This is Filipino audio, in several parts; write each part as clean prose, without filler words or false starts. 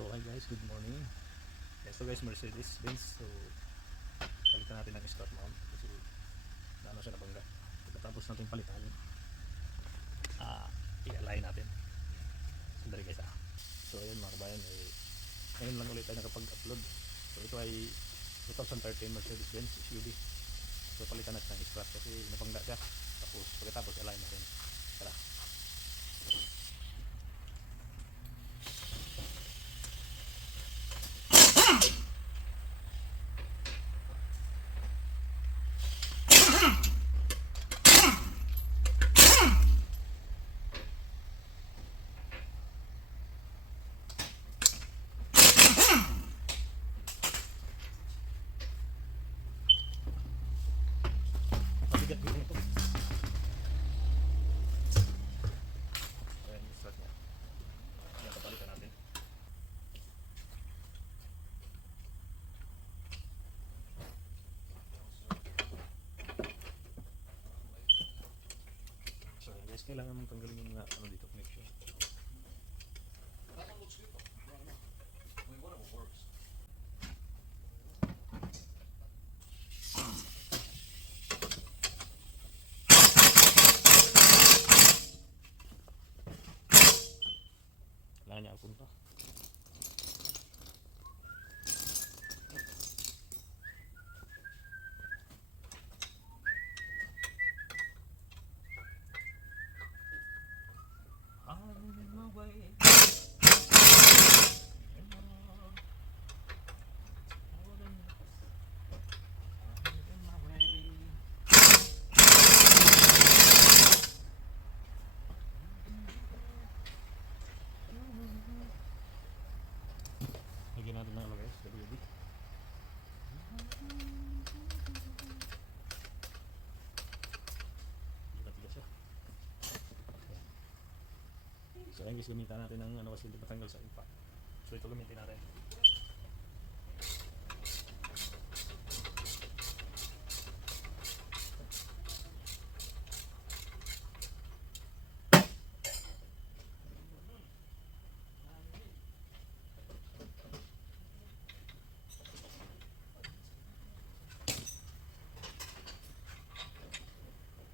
So hi guys, good morning. So guys, Mercedes-Benz. So palitan natin ang start mount kasi naano siya nabangga. Pagkatapos natin palitan, i-align natin. Sandali guys So ayun mga kabayan, ngayon lang ulit tayo nakapag-upload. So ito ay 2013 Mercedes-Benz SUV. So palitan natin ang strap kasi nabangga siya. Tapos pagkatapos align natin. Tara. Mabigat din ito. Ayan, start niya. Ayan, papalitan natin. So guys, kailangan mong tanggalin yung mga ano dito, connection. Kailangan niya ang punta. Lagyan natin ng ano guys, WD. Tigas siya. So ayun guys, gamitan natin ng ano kasi hindi matanggal sa impact. So ito gamitin natin.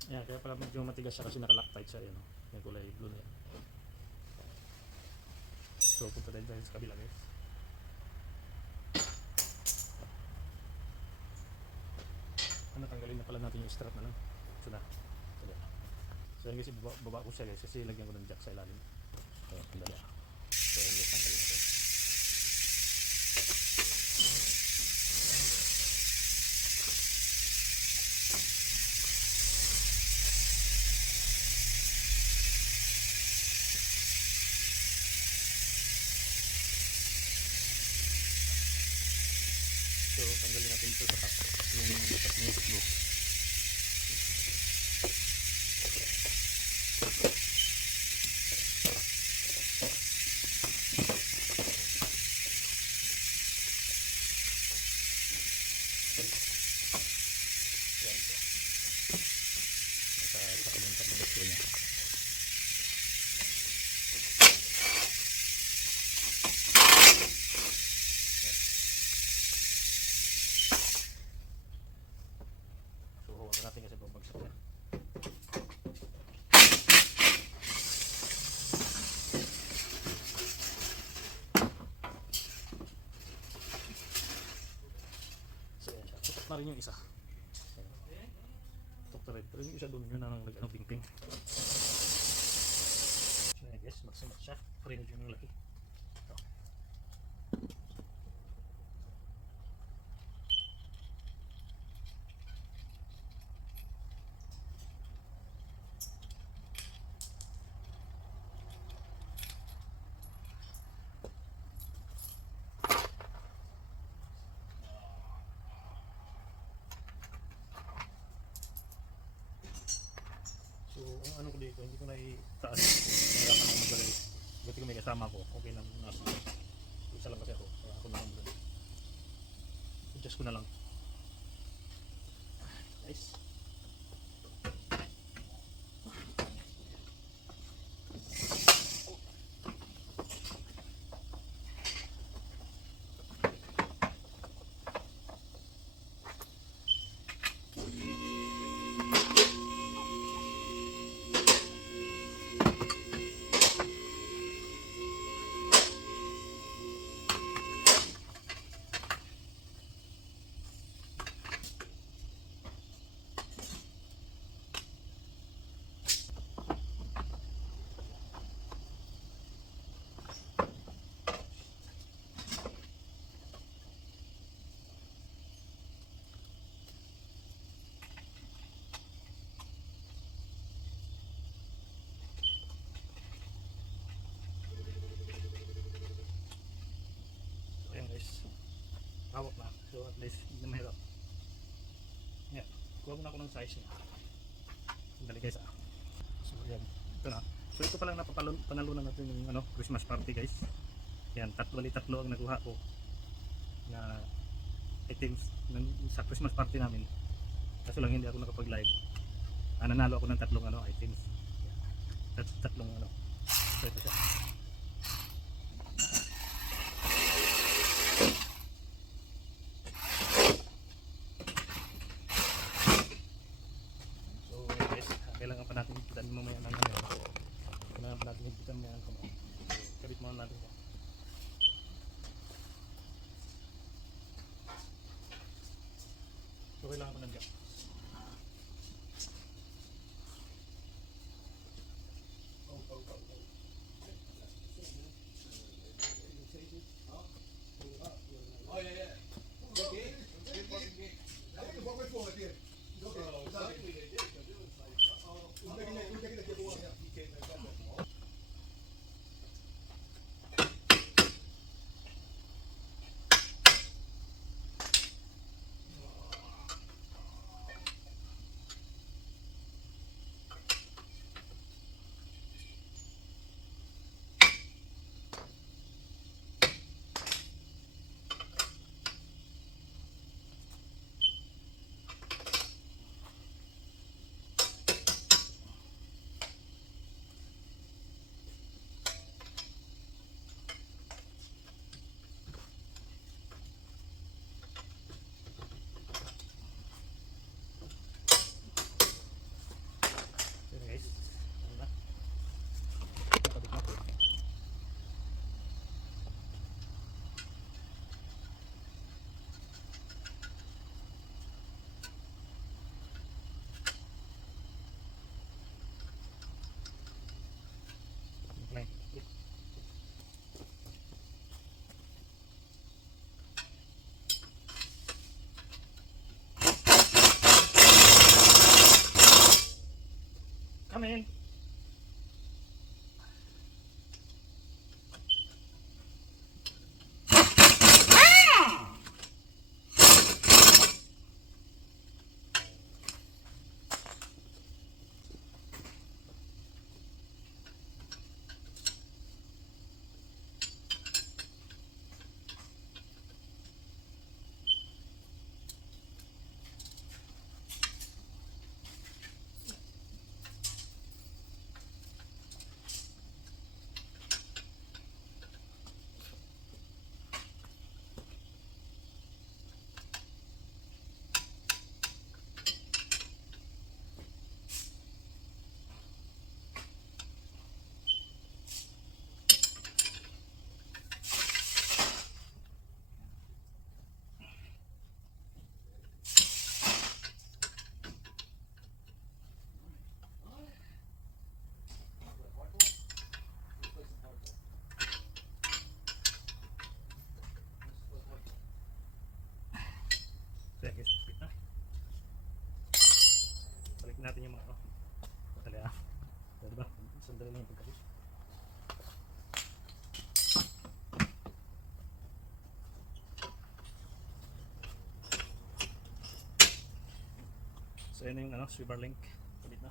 Yan, kaya pala medyo matigas siya kasi naka-loctite siya, yun, no? Yung kulay blue na yan. So punta din tayo sa kabila guys. Tanggalin na pala natin yung strap na lang. Ito na. So yun guys, baba ko siya guys kasi lagyan ko ng jack sa ilalim. So sandali. So yun guys, tanggalin natin. So tanggalin natin ito sa top. Yung top na yung blue. Yan po. Nasa yung top na gusto niya. Natin kasi babagsak niya. So yan siya. Tutok na rin yung isa. Tutok na rin. Pero yung isa doon yun na nang ping-ping. So yan guys, magsamat siya. Parinod yun yung laki. So, ang ano ko dito, hindi ko na itaas. Nahirapan ako magalay. Buti ko may kasama ko. Okay lang. Isa lang kasi ako. Kaya ako na lang doon. Adjust ko na lang. Guys. guys, hindi na mahirap. Yan, kuha muna ako ng size niya. Sandali guys ah. So yan, ito na. So ito pa lang panalunan natin yung ano, Christmas party guys. Yan, tatlo ang nakuha ko na items sa Christmas party namin. Kaso lang hindi ako nakapag live. Nanalo ako ng tatlong ano, items. Tatlong ano. So ito siya. So guys, kailangan pa natin higpitan mamaya ng ano. Kailangan pa natin higpitan mamaya ng ano. So kabit muna natin ito. So kailangan ko ng gap. Oh yeah, yeah. Okay. What we're for here. Exactly. We're taking a giveaway. So guys, ano na? Kabit na. Okay. Come in. So guys, kapit na. Balik natin yung mga ano. Sandali ah. So, diba? Sandali lang yung pagkakit. So yun yung ano, swivel link. Kapit na.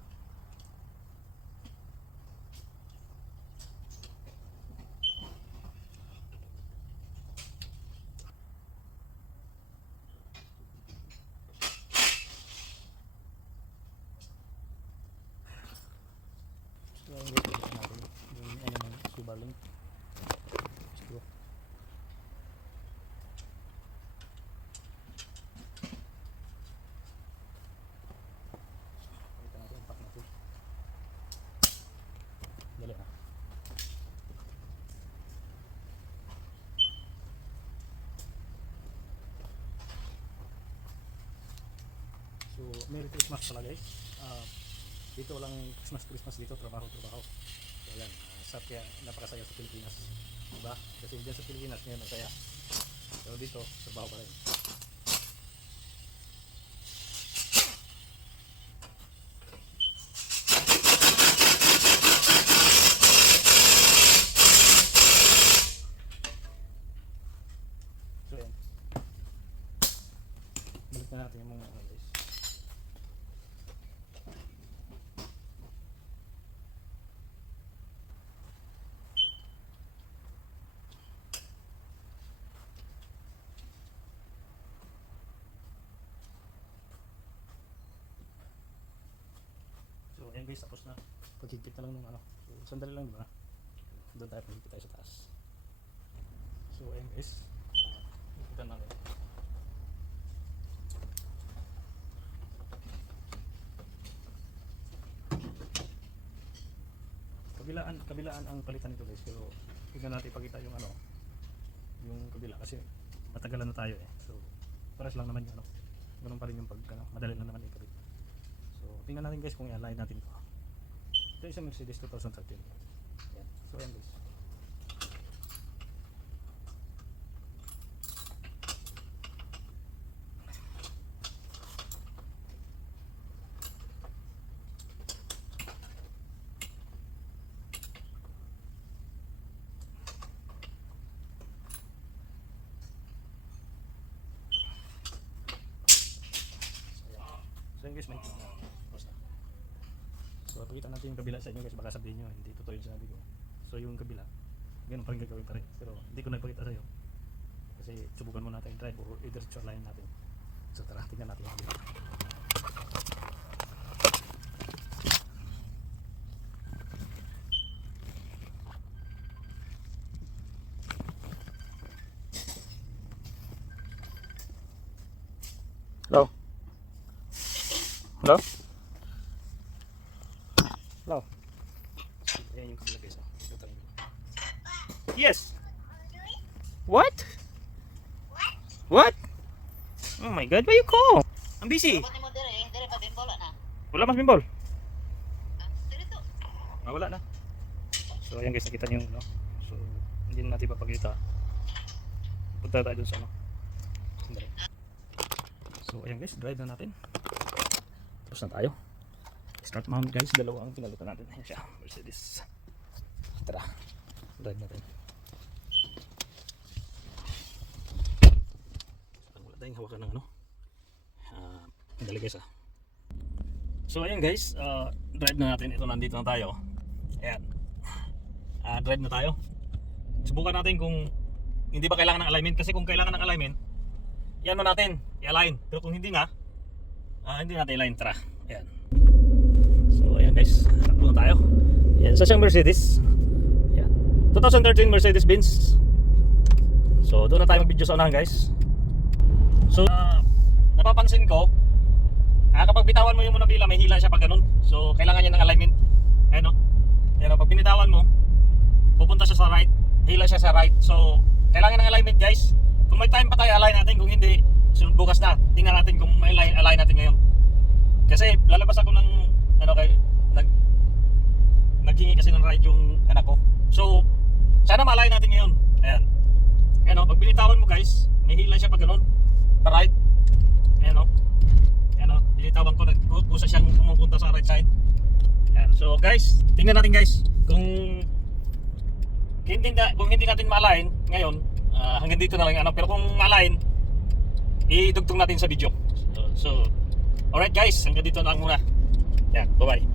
So yung guys, natin yung ano ng swivel link. So, ito natin, impact natin. Dali na. So, Merry Christmas pala guys. Dito walang Christmas dito, trabaho. So ayan, kaya napakasaya sa Pilipinas. Diba? Kasi dyan sa Pilipinas ngayon masaya. Pero dito, trabaho pa rin. So yan. na natin yung mga ano guys. So ayan guys, tapos na. Paghigpit na lang nung ano. So sandali lang, diba? Doon tayo, paghigpit tayo sa taas. So ayan guys, higpitan natin. Kabilaan ang palitan nito guys, pero tignan natin ipakita yung ano, yung kabila kasi matagalan na tayo eh. So pares lang naman yung ano, ganun pa rin yung pag ano, madali lang naman ikabit. So tingnan natin guys kung i-align natin to. Ito isang Mercedes 2013. Yan. So yan guys. So yun guys, may tapos na. So pakita natin yung kabila sa inyo guys, baka sabihin nyo hindi totoo yung sinabi ko. So yung kabila, ganun pa rin gagawin pa rin, pero hindi ko nagpakita sa'yo kasi subukan mo natin i-drive or i-diretso line natin. So tara, tingnan natin yung kabila. Hello? Hello? Hello? Ayan yung kabila guys. Ito tayo. Yes! What? What? Oh my god, why you call? I'm busy. Dapat mo dire pa bimbol na. Wala mas bimbol. Dire to. Wala na. So ayan guys, nakita niyo no. So hindi na natin papakita. Punta tayo dun sa ano. Sandali. So ayan guys, drive na natin. Tapos na tayo. Start mount guys, dalawa ang pinalitan natin. Ayan siya, Mercedes. Tara, drive natin. Wala tayong hawakan ng ano. Dali guys ah. So ayan guys, drive na natin. Ito, nandito na tayo. Ayan. Drive na tayo. Subukan natin kung hindi ba kailangan ng alignment. Kasi kung kailangan ng alignment, yan mo natin, i-align. Pero kung hindi nga, hindi natin i-align. Tara, ayan. So ayan guys, takbo na tayo. Ayan, sa siyang Mercedes. Ayan. 2013 Mercedes-Benz. So doon na tayo mag-video sa unahan guys. So napapansin ko, kapag bitawan mo yung munabila, may hila siya pag ganun. So kailangan niya ng alignment. Ayan o. Ayan o, pag binitawan mo, pupunta siya sa right, hila siya sa right. So kailangan ng alignment guys. Kung may time pa tayo, align natin. Kung hindi, bukas na. Tingnan natin kung may align natin ngayon. Kasi lalabas ako ng ano kay naghingi kasi ng ride yung anak ko. So sana ma-align natin ngayon. Ayan. Ayan o, pag binitawan mo guys, may hila siya pag ganun. Pa right. Ayan o. Ayan o, binitawan ko, nagkusa siyang pumupunta sa right side. Ayan. So guys, tingnan natin guys. Kung hindi natin ma-align ngayon, hanggang dito na lang ano. Pero kung ma-align, idugtong natin sa video. So alright guys, hanggang dito na lang muna. Yan, bye bye.